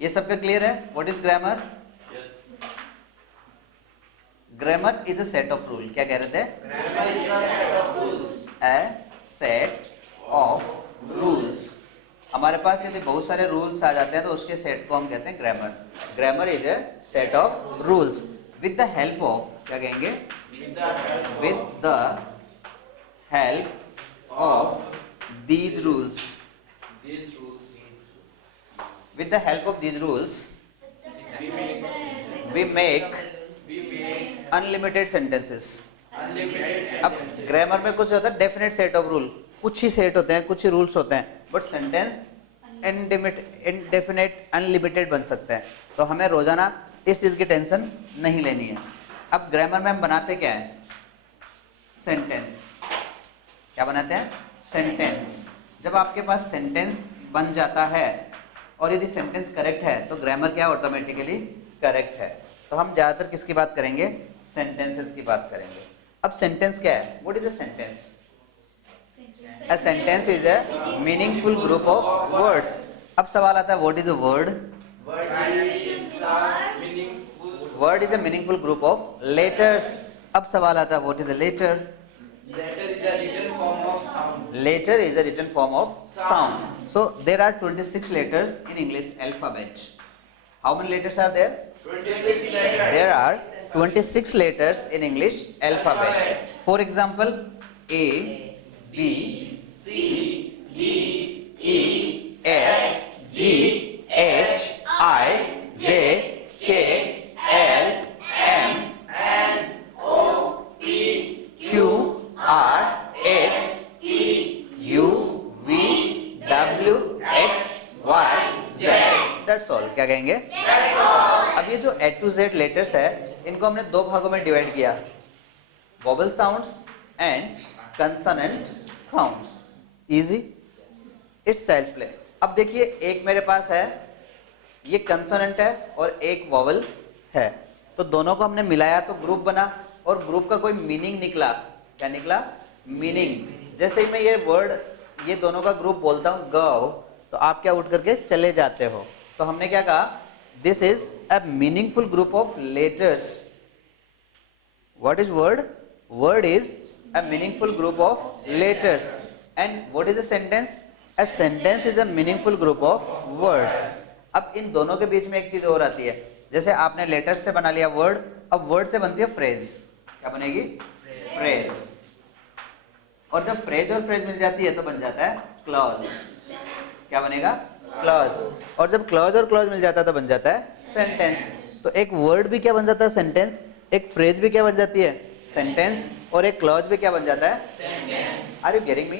ये सबका क्लियर है? What is grammar? Grammar is a set of rule. क्या कह रहे थे? Grammar is a set of rules. A set of rules. हमारे पास यदि बहुत सारे रूल्स आ जाते हैं तो उसके सेट को हम कहते हैं grammar. Grammar is a set of rules with the help of, क्या कहेंगे? With the help of these rules. These rules with the help of these rules we make unlimited sentences. unlimited अब sentences. Grammar में कुछ होता है definite set of rule, कुछ ही set होते हैं, कुछ ही रूल्स होते हैं, बट सेंटेंस इनडेफिनेट अनलिमिटेड बन सकते हैं। तो हमें रोजाना इस चीज की टेंशन नहीं लेनी है। अब ग्रामर में हम बनाते क्या है? सेंटेंस। क्या बनाते हैं? सेंटेंस। जब आपके पास सेंटेंस बन जाता है और यदि सेंटेंस करेक्ट है तो ग्रामर क्या ऑटोमेटिकली करेक्ट है। तो हम ज्यादातर किसकी बात करेंगे? सेंटेंसेस की बात करेंगे। अब सेंटेंस क्या है? What is a sentence? A sentence is a meaningful group of words. अब सवाल आता है what is a word? Word is the meaningful. Word is a meaningful group of letters. अब सवाल आता है what is a letter? Letter is a written form of sound. Letter is a written form of sound. So there are 26 letters in English alphabet. How many letters are there? 26 letters. There are 26 letters in English alphabet. For example, A, B, C, D, E, F, G, H, I, J, K, L, M, N, O, P, Q, R, S, T, U, V, W, X, Y, Z. That's all. क्या कहेंगे? अब ये जो A to Z letters है, इनको हमने दो भागों में डिवाइड किया, vowel sounds and consonant sounds. Easy, it's child's play. अब देखिए, एक मेरे पास है, ये कंसोनेंट है और एक वोवेल है, तो दोनों को हमने मिलाया तो ग्रुप बना और ग्रुप का कोई मीनिंग निकला। क्या निकला? मीनिंग। जैसे ही मैं ये वर्ड, ये दोनों का ग्रुप बोलता हूँ गौ, तो आप क्या उठ करके चले जाते हो। तो हमने क्या कहा? This is a meaningful group of letters. What is word? Word is a meaningful group of letters. And what is a sentence? A sentence is a meaningful group of words. अब इन दोनों के बीच में एक चीज और आती है, जैसे आपने लेटर्स से बना लिया वर्ड, अब वर्ड से बनती है फ्रेज। क्या बनेगी? फ्रेज। और जब फ्रेज और फ्रेज मिल जाती है तो बन जाता है क्लॉज। क्या बनेगा? क्लॉज। और जब क्लॉज और क्लॉज मिल जाता है तो बन जाता है सेंटेंस। तो एक वर्ड भी क्या बन जाता है? सेंटेंस। एक फ्रेज भी क्या बन जाती है? सेंटेंस। और एक क्लॉज भी क्या बन जाता है? Sentence. Are you getting me?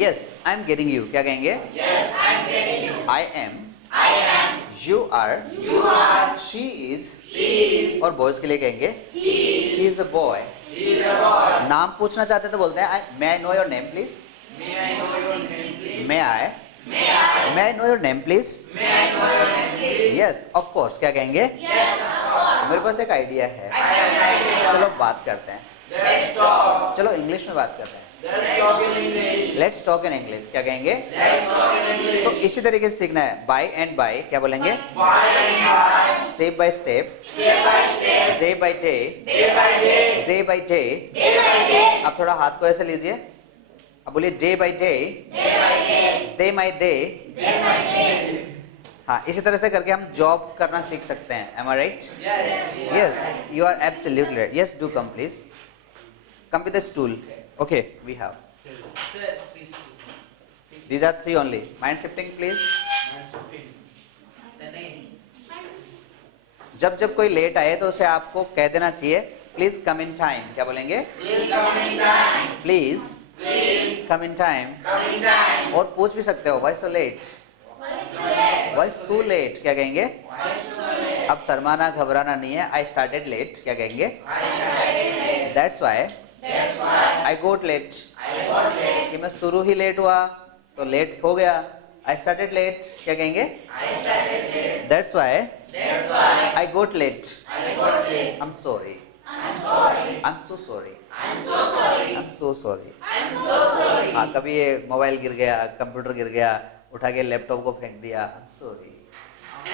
Yes, I am getting you. क्या कहेंगे? yes, I am getting you. I am, I am, you are, you are, she is, she is, और बॉयज के लिए कहेंगे he is, he is a boy. he is a boy. नाम पूछना चाहते हैं तो बोलते हैं may I know your name please. May I know your name, please? May I May I? May I know your name please. May I know your name, please? Yes, of course. क्या कहेंगे? Yes, of course. मेरे पास एक idea है, I have an idea. चलो बात करते हैं। Let's talk. चलो इंग्लिश में बात करते हैं। Let's talk in English. Let's talk in English. क्या कहेंगे? Let's talk in English. तो इसी तरीके से सीखना है। बाय एंड बाय क्या बोलेंगे? By and by, step by step, step by step, day by day, day by day, day by day. day by day, अब थोड़ा हाथ को ऐसे लीजिए, अब बोलिए day by day, day by day, day by day. day by day. हाँ, इसी तरह से करके हम जॉब करना सीख सकते हैं। Am I right? Yes. Yes, you are absolutely right. Yes, do come please. Come with a stool. Okay, we have. These are 3 only. Mind shifting please. जब जब कोई लेट आए तो उसे आपको कह देना चाहिए प्लीज कम इन टाइम। क्या बोलेंगे? Please come in time. Please Please come in time. come in time. और पूछ भी सकते हो why so late, why so late. क्या कहेंगे? अब शर्माना घबराना नहीं है। I started late. क्या कहेंगे? That's why I got late. कि मैं शुरू ही लेट हुआ तो लेट हो गया। I started late. क्या कहेंगे? That's why I got late. I am sorry, I am so sorry, I am so sorry. हाँ, कभी ये मोबाइल गिर गया, कंप्यूटर गिर गया, उठा के लैपटॉप को फेंक दिया, sorry,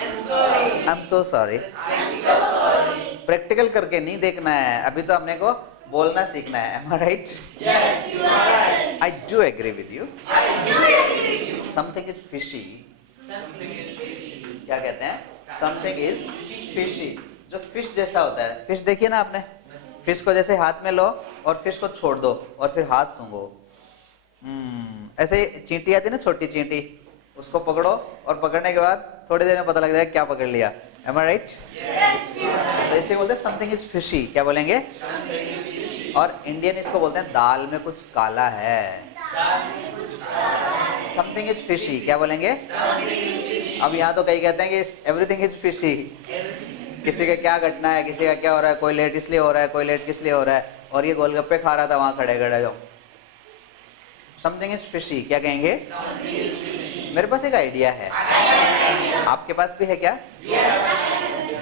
I'm sorry. I am so sorry. I'm so sorry. Practical करके नहीं देखना है, अभी तो हमने को बोलना सीखना है, am I right? Yes, you are right. I do agree with you. I do agree with you. Something is fishy. Something is fishy. क्या कहते हैं? Something is fishy. जो फिश जैसा होता है, फिश देखिए ना आपने, फिश को जैसे हाथ में लो और फिश को छोड़ दो और फिर हाथ सूंघो, ऐसे चींटी आती है ना, छोटी चींटी, उसको पकड़ो और पकड़ने के बाद थोड़ी देर में पता लग जाएगा क्या पकड़ लिया, am I right? Yes, you are right. तो इसे बोलते हैं something is fishy, क्या बोलेंगे? Something is fishy. और इंडियन इसको बोलते हैं दाल में कुछ काला है, समथिंग इज फिशी, क्या बोलेंगे? Something is fishy. अब यहाँ तो कई कहते हैं कि एवरीथिंग इज फिशी, किसी का क्या घटना है, किसी का क्या हो रहा है, कोई लेट इसलिए हो रहा है, कोई लेट किस लिए हो रहा है, और ये गोलगप्पे खा रहा था वहां खड़े खड़े जो, समथिंग इज फिशी, क्या कहेंगे? Something is fishy. मेरे पास एक आइडिया है, आपके पास भी है क्या?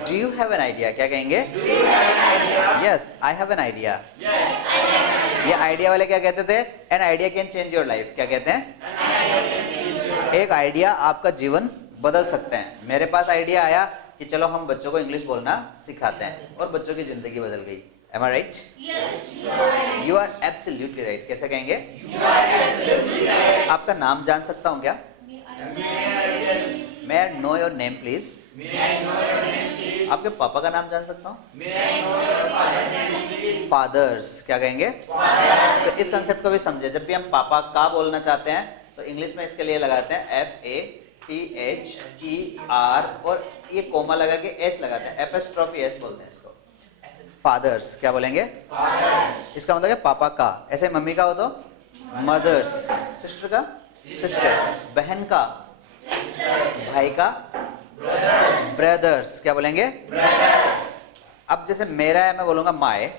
Do you have an idea, क्या कहेंगे? Do you have an idea? Yes, I have an idea. Yes. ये आइडिया वाले क्या कहते थे? An idea can change your life, क्या कहते हैं? An idea can change your life. एक आइडिया आपका जीवन बदल सकते हैं। मेरे पास आइडिया आया कि चलो हम बच्चों को इंग्लिश बोलना सिखाते हैं और बच्चों की जिंदगी बदल गई। Am I right? Yes, you are right. You are absolutely right. कैसे कहेंगे? You are absolutely right. आपका नाम जान सकता हूँ क्या? May I know your name please? May I know your name, please? आपके पापा का नाम जान सकता हूँ? May I know your father's name, please? Father's, क्या कहेंगे? Father. तो इस कंसेप्ट को भी समझे, जब भी हम पापा का बोलना चाहते हैं तो इंग्लिश में इसके लिए लगाते हैं FATHER और ये कोमा लगा के S लगाते हैं, एपोस्ट्रोफी S बोलते हैं इसको। फादर्स, क्या बोलेंगे? Fathers. इसका मतलब है पापा का, ऐसे मम्मी का हो तो मदर्स, सिस्टर का सिस्टर, बहन का भाई का ब्रदर्स, क्या बोलेंगे? Brothers. अब जैसे मेरा है मैं बोलूंगा my,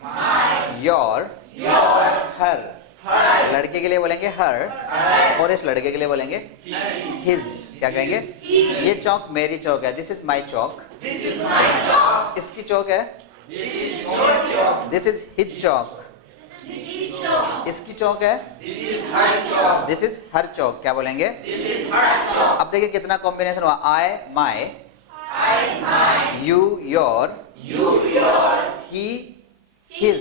My. Your, Your. Her, Her. लड़के के लिए बोलेंगे हर Her. और इस लड़के के लिए बोलेंगे हिज, क्या कहेंगे? ये चौक मेरी चौक है, this is my Chowk, This is my chalk. इसकी चौक है, This is your chalk. This is his Chowk, This is chalk. इसकी चौक है, This is her chalk. This is her chalk, क्या बोलेंगे? This is her chalk. अब देखिए कितना combination हुआ, I my, I, my. You your, You, your. He his,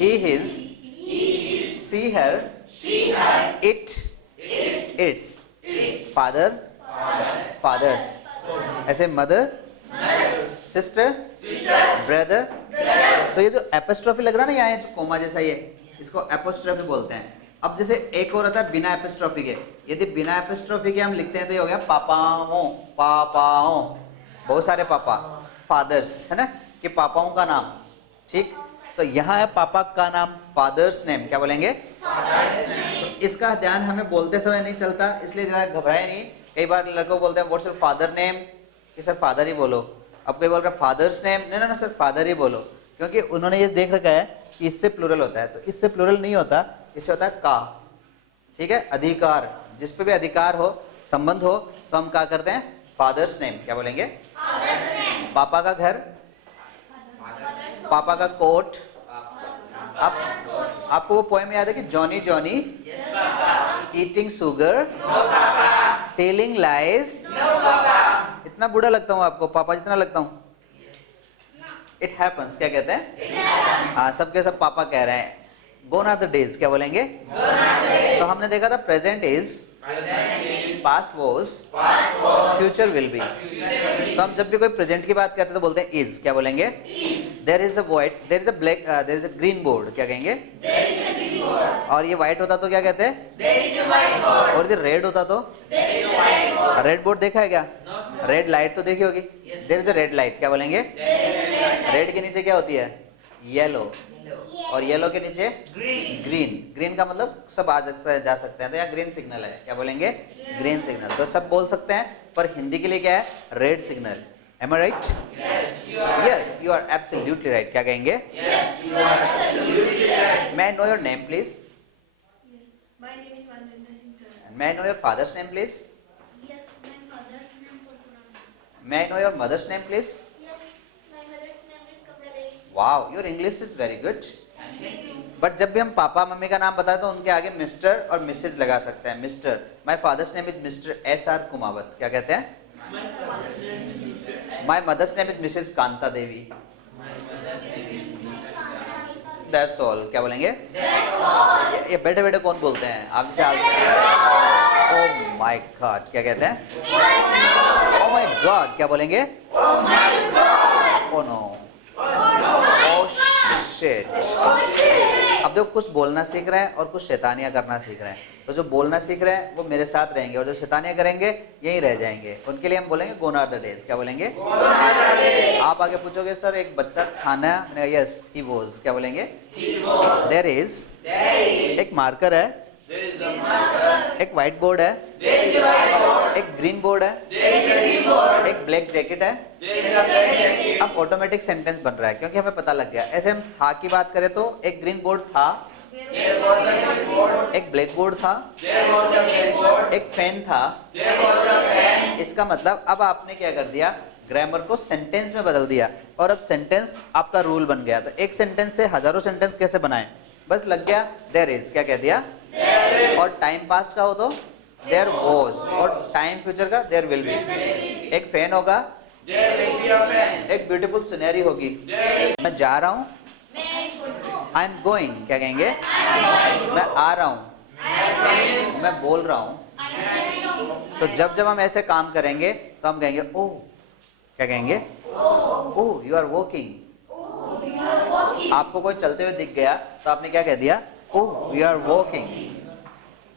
he his, she her, She, her. It its, father father's, ऐसे mother sister brother. तो ये जो एपोस्ट्रोफी लग रहा है ना यहाँ, जो कोमा जैसा ये, इसको एपोस्ट्रोफी बोलते हैं। अब जैसे एक और होता है बिना एपोस्ट्रोफी के, यदि बिना एपोस्ट्रोफी के हम लिखते हैं तो ये हो गया पापाओं, पापाओं, बहुत सारे पापा, फादर्स है ना, कि पापाओं का नाम, ठीक। तो यहाँ है पापा का नाम, फादर्स नेम, क्या बोलेंगे? तो इसका ध्यान हमें बोलते समय नहीं चलता, इसलिए ज़्यादा घबराए नहीं। कई बार लड़कों बोलते हैं व्हाट्स योर फादर नेम, कि सर फादर ही बोलो। अब कोई बोल रहा है फादर्स नेम, नहीं ना सर फादर ही बोलो, क्योंकि उन्होंने ये देख रखा है कि इससे प्लूरल होता है, तो इससे प्लूरल नहीं होता, इससे होता है का, ठीक है। अधिकार, जिस पे भी अधिकार हो, संबंध हो, तो हम क्या करते हैं? फादर्स नेम, क्या बोलेंगे? पापा का घर, पापा का कोट। आपको वो पोएम याद है कि Johnny Johnny eating sugar, telling lies. इतना बुरा लगता हूँ आपको, पापा जितना लगता हूँ? इट हैपन्स, क्या कहते हैं? हाँ, सबके सब पापा कह रहे हैं। गोन आर द डेज, क्या बोलेंगे? तो हमने देखा था present is, past was, future will be. तो हम जब भी कोई प्रेजेंट की बात करते हैं तो बोलते हैं इज, क्या बोलेंगे? There is a white, there is a black, there is a green board, क्या कहेंगे? और ये व्हाइट होता तो क्या कहते हैं? और यदि रेड होता तो? रेड बोर्ड देखा है क्या? रेड लाइट तो देखी होगी। There is a red light, क्या बोलेंगे? रेड के नीचे क्या होती है? येलो, और येलो के नीचे ग्रीन। ग्रीन का मतलब सब आ सकता है, जा सकते हैं, तो यहाँ ग्रीन सिग्नल है, क्या बोलेंगे? Green signal. तो सब बोल सकते हैं, पर हिंदी के लिए क्या है? Red signal. Am I right? Yes, you are absolutely right. क्या कहेंगे? May I know your name, please? My name is Manvendra Singh Sir. And may I know your father's name, please? Yes, my father's name is Purana. May I know your mother's name, please? Yes, my mother's name is Kamala Devi. Wow, your English is very good. Thank you. But जब भी हम papa mummy का नाम बताए तो उनके आगे mister और मिसेज लगा सकते हैं। Mr, my father's name is Mr SR Kumawat, क्या कहते हैं? My mother's name is Mrs Kanta Devi. That's all, क्या बोलेंगे? ये बैठे बैठे कौन बोलते हैं? आप जैसे ओह माय गॉड, क्या कहते हैं? ओह माय गॉड, क्या बोलेंगे? Oh no, oh shit. अब देखो कुछ बोलना सीख रहे हैं और कुछ शैतानियां करना सीख रहे हैं। तो जो बोलना सीख रहे हैं वो मेरे साथ रहेंगे और जो शैतानियां करेंगे यहीं रह जाएंगे। उनके लिए हम बोलेंगे गोन आर द डेज, क्या बोलेंगे? आप आगे पूछोगे सर एक बच्चा खाना, यस ही वाज, क्या बोलेंगे? देयर इज, एक मार्कर है, एक व्हाइट बोर्ड है, एक ग्रीन बोर्ड है, एक ब्लैक जैकेट है। अब ऑटोमेटिक सेंटेंस बन रहा है क्योंकि हमें पता लग गया। ऐसे हम था की बात करें तो एक ग्रीन बोर्ड था, एक ब्लैक बोर्ड था, एक फैन था। इसका मतलब अब आपने क्या कर दिया, ग्रामर को सेंटेंस में बदल दिया और अब सेंटेंस आपका रूल बन गया। तो एक सेंटेंस से हजारों सेंटेंस कैसे बनाएं? बस लग गया देयर इज, क्या कह दिया? और टाइम पास्ट का हो तो देयर वाज, और टाइम फ्यूचर का देयर विल बी। एक फैन होगा, एक ब्यूटीफुल सीनरी होगी। मैं जा रहा हूँ, आई एम गोइंग, क्या कहेंगे? मैं आ रहा हूँ, मैं बोल रहा हूँ। तो जब जब हम ऐसे काम करेंगे तो हम कहेंगे ओह, क्या कहेंगे? Oh you are walking. आपको कोई चलते हुए दिख गया तो आपने क्या कह दिया? Oh you are walking.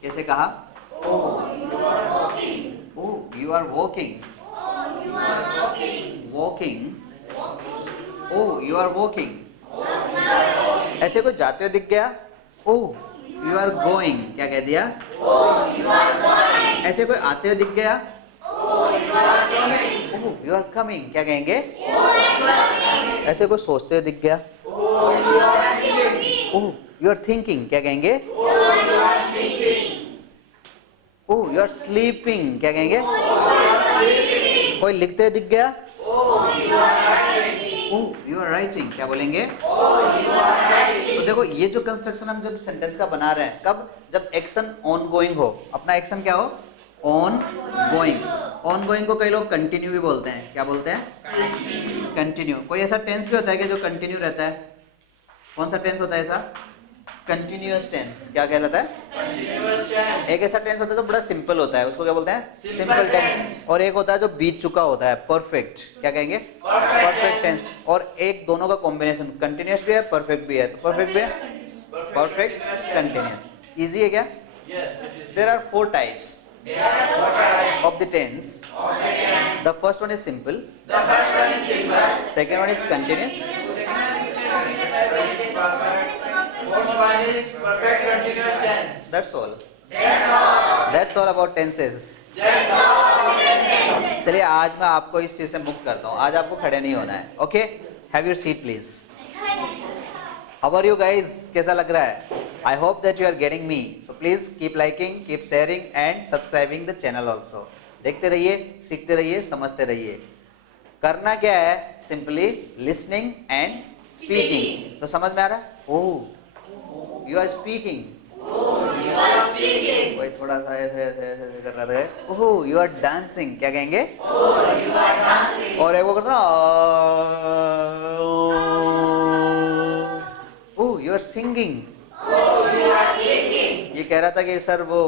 कैसे कहा? Oh you are walking, walking, oh you are walking. ऐसे कोई जाते हुए दिख गया, ओह यू आर गोइंग, क्या कह दिया? ऐसे कोई आते हुए दिख गया, ओह यू आर कमिंग, क्या कहेंगे? ऐसे कोई सोचते हुए दिख गया, ओह यू आर थिंकिंग, क्या कहेंगे? ओह यू आर स्लीपिंग, क्या कहेंगे? कोई लिखते हुए दिख गया, ओह यू आर राइटिंग, क्या बोलेंगे? तो देखो ये जो कंस्ट्रक्शन हम जब सेंटेंस का बना रहे हैं, कब? जब एक्शन ऑन गोइंग हो। अपना एक्शन क्या हो? On going. ऑन गोइंग को कई लोग कंटिन्यू भी बोलते हैं, क्या बोलते हैं? कंटिन्यू। कोई ऐसा टेंस भी होता है कि जो कंटिन्यू रहता है? कौन सा टेंस होता है ऐसा? कंटिन्यूअस टेंस, क्या कहलाता है? एक ऐसा टेंस होता है जो बड़ा सिंपल होता है, उसको क्या बोलते हैं? Simple tense. और एक होता है जो बीत चुका होता है, परफेक्ट, क्या कहेंगे? Perfect tense. और एक दोनों का कॉम्बिनेशन, कंटिन्यूअस भी है, परफेक्ट भी है। तो परफेक्ट भी है, परफेक्ट, कंटिन्यूअस। इजी है क्या? There are 4 types of the tense. The first one is simple. Second one is continuous. Fourth one is perfect continuous tense. That's all. That's all about tenses. चलिए आज मैं आपको इस चीज से मुक्त करता हूँ। आज आपको खड़े नहीं होना है, okay? Have your seat please. How are you guys? कैसा लग रहा है? I hope that you are getting me. So please keep liking, keep sharing and subscribing the channel also. देखते रहिए, सीखते रहिए, समझते रहिए। करना क्या है? Simply listening and speaking. तो समझ में आ रहा है? Oh, you are speaking. कोई थोड़ा सा ऐसे कर रहा था। Oh, you are dancing. क्या कहेंगे? और एक वो करता ना, oh, you are singing. ये कह रहा था कि सर वो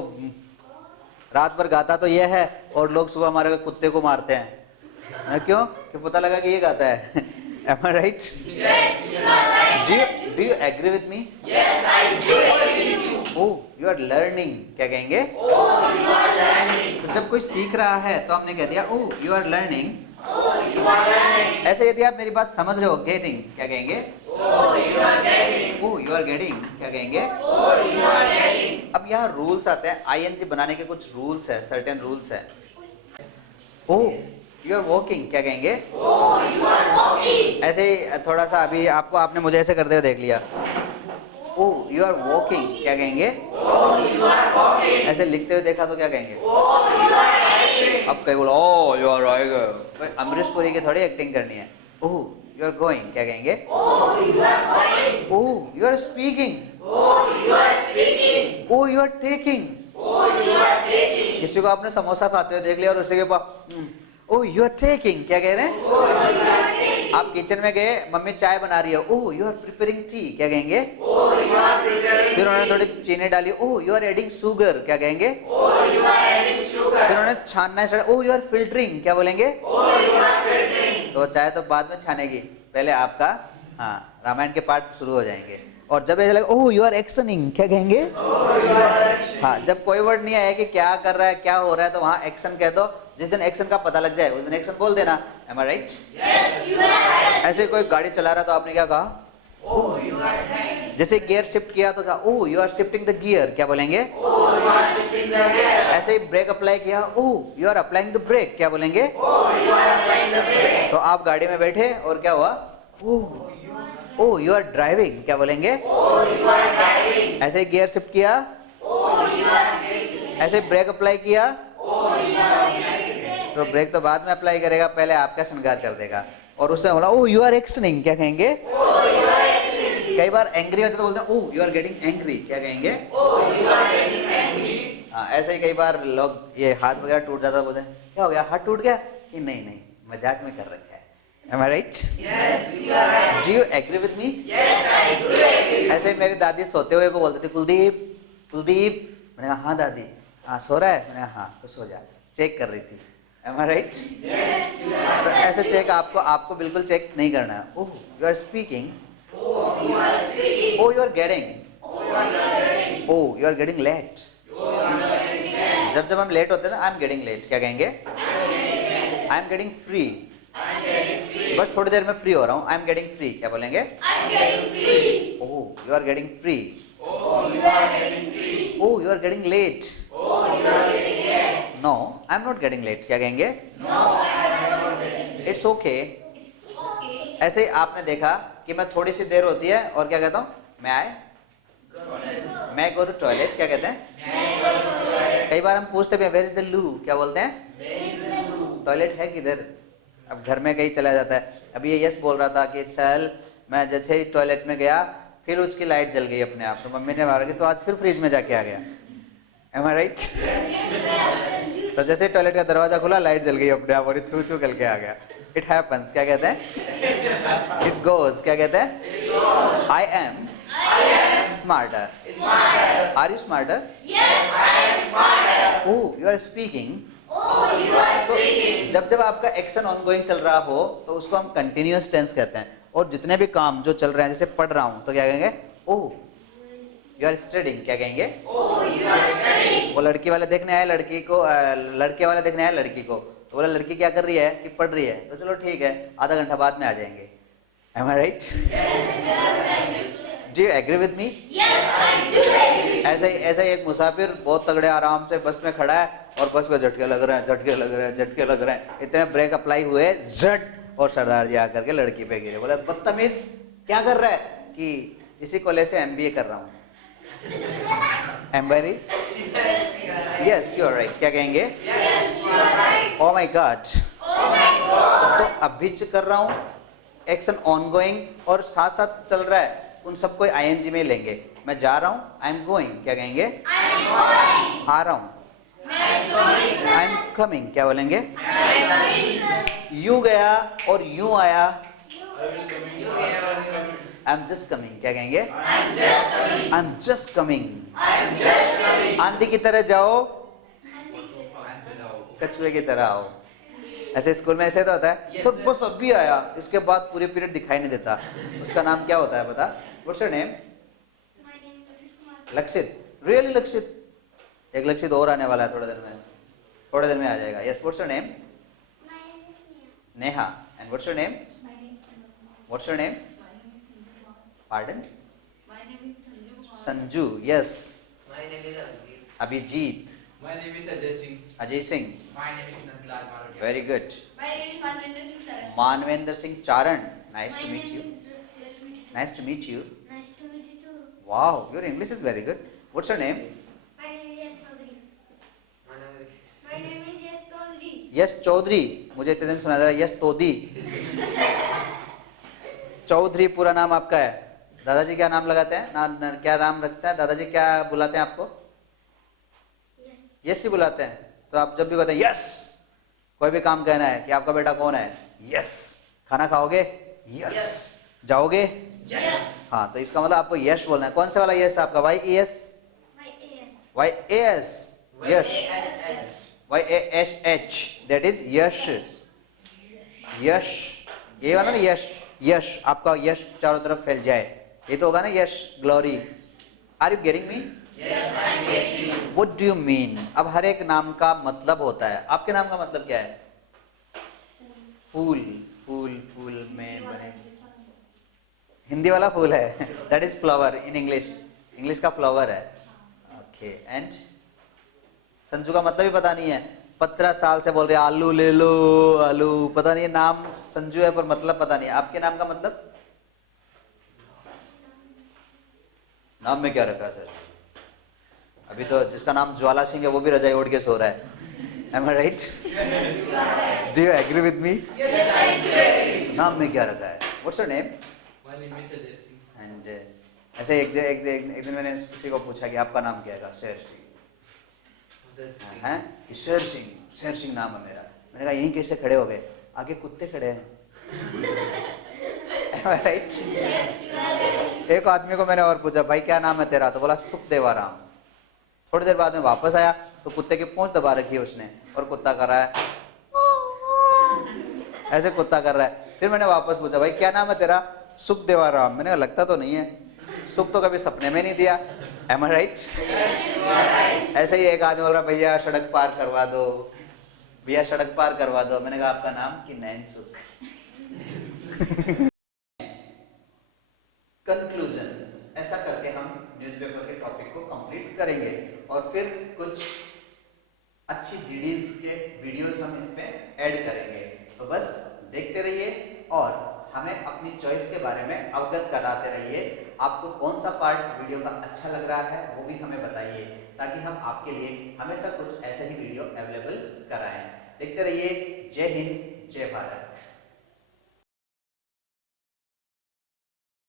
रात भर गाता तो ये है और लोग सुबह हमारे कुत्ते को मारते हैं ना, क्यों? कि पता लगा कि ये गाता है। Am I right? Yes, you are right. Do you agree with me? Yes, I do agree with you. Oh, you are learning. क्या कहेंगे? Oh, you are learning. तो जब कोई सीख रहा है तो हमने कह दिया oh, you are learning. Oh, you are learning. ऐसे यदि आप मेरी बात समझ रहे हो, getting, क्या कहेंगे? Oh, you are getting. Oh, you are getting, क्या कहेंगे? Oh, you are getting. अब यहाँ रूल्स आते हैं, ing बनाने के कुछ रूल्स है, सर्टेन रूल्स है। Oh, you are walking, क्या कहेंगे? Oh, you are walking. ऐसे ही थोड़ा सा अभी आपने मुझे ऐसे करते हुए देख लिया। Oh, you are walking, क्या कहेंगे? Oh, you are walking. ऐसे लिखते हुए देखा तो क्या कहेंगे? Oh, you are writing. अब कहीं बोलो oh, you are right. Amrish Puri की थोड़ी एक्टिंग करनी है। Oh, you are going, क्या कहेंगे? Oh, you are going. Oh, you are speaking. Oh you are taking. किसी को आपने समोसा खाते हुए देख लिया और उसी के पास ओ यू आर टेकिंग, क्या कह रहे हैं? आप किचन में गए, मम्मी चाय बना रही है, ओ यू आर प्रिपेयरिंग टी, क्या कहेंगे? फिर उन्होंने थोड़ी चीनी डाली, ओ यू आर एडिंग शुगर, क्या कहेंगे? फिर उन्होंने छानना है, ओ यू आर फिल्टरिंग, क्या बोलेंगे? तो चाय तो बाद में छानेगी, पहले आपका हाँ रामायण के पाठ शुरू हो जाएंगे। और जब ऐसा लगे ओह यू आर एक्शनिंग, क्या कहेंगे? हाँ, जब कोई वर्ड नहीं आया कि क्या कर रहा है, क्या हो रहा है, तो वहां एक्शन कह दो। जिस दिन एक्शन का पता लग जाए उस दिन एक्शन बोल देना। M I right? ऐसे कोई गाड़ी चला रहा तो आपने क्या कहा? जैसे गियर शिफ्ट किया तो कहा oh you are shifting the gear, क्या बोलेंगे? ऐसे ही ब्रेक अप्लाई किया, oh you are applying the brake, क्या बोलेंगे? तो आप गाड़ी में बैठे और क्या हुआ? ओह यू आर ड्राइविंग, क्या बोलेंगे? ऐसे ही गियर शिफ्ट किया, ऐसे ब्रेक अप्लाई किया, तो ब्रेक तो बाद में अप्लाई करेगा, पहले आपका श्रृंगार कर देगा। और उससे बोला ओह यू आर एक्शनिंग, क्या कहेंगे? कई बार एंग्री होते तो बोलते हैं oh you are getting angry, क्या कहेंगे? हाँ, ऐसे ही कई बार लोग ये हाथ वगैरह टूट जाता बोलते हैं क्या हो गया, हाथ टूट गया? कि नहीं नहीं, मजाक में कर रखा है। Am I right? Yes, you are right. Do you agree with me? Yes, I do agree. ऐसे मेरी दादी सोते हुए को बोलती थी कुलदीप कुलदीप, मैंने कहा हाँ दादी, हाँ सो रहा है? मैंने कहा हाँ, तो सो जा, चेक कर रही थी। Am I right? Yes, you are right. तो ऐसे चेक आपको बिल्कुल चेक नहीं करना है। Oh you are speaking, Oh, you are speaking. Oh you are getting, Oh, you are getting. Oh you are getting late. Oh, you are getting late. जब हम late होते हैं ना, आई एम गेटिंग लेट, क्या कहेंगे? आई am getting free, I'm getting free. बस थोड़ी देर में फ्री हो रहा हूँ, आई एम गेटिंग फ्री, क्या बोलेंगे? I'm getting free. Oh you are getting free, Oh, you are getting free. Oh you are getting late. Oh, you are getting late. No I am not getting late, क्या कहेंगे? No, I am not getting late. It's okay. It's okay. ऐसे ही आपने देखा कि मैं थोड़ी सी देर होती है और क्या कहता हूँ, मैं गो टू टॉयलेट, क्या कहते हैं? कई बार हम पूछते हैं वेयर इज द लू, क्या बोलते हैं? टॉयलेट है किधर? अब घर में कहीं चला जाता है। अभी ये यस बोल रहा था कि चल मैं जैसे ही टॉयलेट में गया फिर उसकी लाइट जल गई अपने आप, तो मम्मी ने मारा कि तो आज फिर फ्रिज में जाके आ गया। M I right? तो जैसे ही टॉयलेट का दरवाजा खुला लाइट जल गई अपने आप और छू छू करके आ गया। इट हैपन्स, क्या कहते हैं? इट गोज, क्या कहते हैं? I am smarter. Are you smarter? Yes, I am smarter. Oh you are speaking. Oh, you are speaking. जब आपका एक्शन ऑनगोइंग चल रहा हो तो उसको हम कंटिन्यूअस टेंस कहते हैं। और जितने भी काम जो चल रहे हैं, जैसे पढ़ रहा हूं तो क्या कहेंगे? ओह यू आर स्टडिंग, क्या कहेंगे? Oh, you are studying. वो लड़की वाले देखने आए लड़की को, लड़के वाले देखने आए लड़की को, तो बोला लड़की क्या कर रही है? कि पढ़ रही है। तो चलो ठीक है, आधा घंटा बाद में आ जाएंगे। Am I right? Do you agree with me? Yes, I do agree. ऐसे ही एक मुसाफिर बहुत तगड़े आराम से बस में खड़ा है और बस में झटके लग रहे हैं, झटके लग रहे हैं, झटके लग रहे हैं। इतने ब्रेक अप्लाई हुए, झट, और सरदार जी आकर के लड़की पे गिरे। बोले बदतमीज क्या कर रहा है? कि इसी कॉलेज से MBA कर रहा हूँ। Ambery? Yes you are right, क्या कहेंगे? Yes, you are right. Oh my God. Oh my God. तो अभी कर रहा हूँ, एक्शन ऑनगोइंग और साथ साथ चल रहा है, उन सबको ING में लेंगे। मैं जा रहा हूँ, आई एम गोइंग, क्या कहेंगे? I am going. आ रहा हूँ, I am going. I am coming, क्या बोलेंगे? I am coming. यू गया और यूं आया, You are coming. I am just coming, क्या कहेंगे? I am just coming. I am just coming. I am just coming. आंधी की तरह जाओ, कछुए की तरह आओ। ऐसे स्कूल में ऐसे तो होता है, सब बस अभी आया, इसके बाद पूरे पीरियड दिखाई नहीं देता। उसका नाम क्या होता है पता? What's your name? My name is Rashid Kumar. लक्षित। रियली लक्षित? एक लक्षित और आने वाला है थोड़े देर में, थोड़े देर में आ जाएगा। Yes, what's your name? My name is Neha. Neha. And what's your name? My name is Kumar. What's your name? My name is Sanju Kumar. Pardon? My name is Sanju Kumar. Sanju. Yes. My name is Abhijit. Abhijit. My name is Ajay Singh. Ajay Singh. My name is Nandlal Marodia. Very good. My name is Manvinder Singh Saran. Manvinder Singh Charan. Nice My to meet name you. is Rashmi. Nice to meet you. Nice to meet you too. Wow, your English is very good. What's your name? My name is Yash Chaudhary. My name is My name is Yash Chaudhary. यश चौधरी। मुझे इतने दिन सुना जा रहा है यश तोदी। चौधरी पूरा नाम आपका है? दादाजी क्या नाम लगाते हैं क्या नाम रखता है दादाजी, क्या बुलाते हैं आपको? यस। यस ही बुलाते हैं। तो आप जब भी कहते हैं यस, कोई भी काम कहना है कि आपका बेटा कौन है, यस। खाना खाओगे, यस। जाओगे, Yes. हाँ, तो इसका मतलब आपको यश बोलना है। कौन से वाला यस आपका? Y A S, my S. Y A S, यश, YASH. Y A S H, that is यश। यश, ये वाला ना यश, यश आपका यश चारों तरफ फैल जाए, ये तो होगा ना यश, glory. Are you getting me? Yes, I'm getting you. What do you mean? अब हर एक नाम का मतलब होता है। आपके नाम का मतलब क्या है? फूल, फूल, फूल में बने, हिंदी वाला फूल है, that is flower in English, English का फ्लावर है। ओके, एंड संजू का मतलब ही पता नहीं है, 15 साल से बोल रहे आलू ले लो, आलू, पता नहीं नाम संजू है पर मतलब पता नहीं। आपके नाम का मतलब? नाम में क्या रखा है सर? अभी तो जिसका नाम ज्वाला सिंह है वो भी रजाई ओढ़ के सो रहा है। Am I right? Do you agree with me? Yes, I do. नाम में क्या रखा है? What's your name? My name is Ajay Singh. And ऐसे एक दिन मैंने किसी को पूछा कि आपका नाम क्या है? शेर सिंह। Ajay Singh. हैं? कि शेर सिंह नाम है मेरा। मैंने कहा यहीं कैसे खड़े हो गए? आगे कुत्ते खड़े हैं। Am I right? एक आदमी को मैंने और पूछा भाई क्या नाम है तेरा? तो बोला सुखदेवाराम। थोड़ी देर बाद में वापस आया तो कुत्ते की पूंछ दबा रखी है उसने और कुत्ता कर रहा है, ऐसे कुत्ता कर रहा है। फिर मैंने वापस पूछा भाई क्या नाम है तेरा? सुखदेवाराम। मैंने कहा लगता तो नहीं है, सुख तो कभी सपने में नहीं दिया। Am I right? ऐसे ही एक आदमी बोल रहा भैया सड़क पार करवा दो, भैया सड़क पार करवा दो। मैंने कहा आपका नाम? कि नैन सुख। कंक्लूजन, ऐसा करके हम न्यूज़पेपर के टॉपिक को कंप्लीट करेंगे और फिर कुछ अच्छी जीडीज के वीडियोस हम इसमें ऐड करेंगे। तो बस देखते रहिए और हमें अपनी चॉइस के बारे में अवगत कराते रहिए। आपको कौन सा पार्ट वीडियो का अच्छा लग रहा है वो भी हमें बताइए, ताकि हम आपके लिए हमेशा कुछ ऐसे ही वीडियो अवेलेबल कराएं। देखते रहिए। जय हिंद, जय भारत।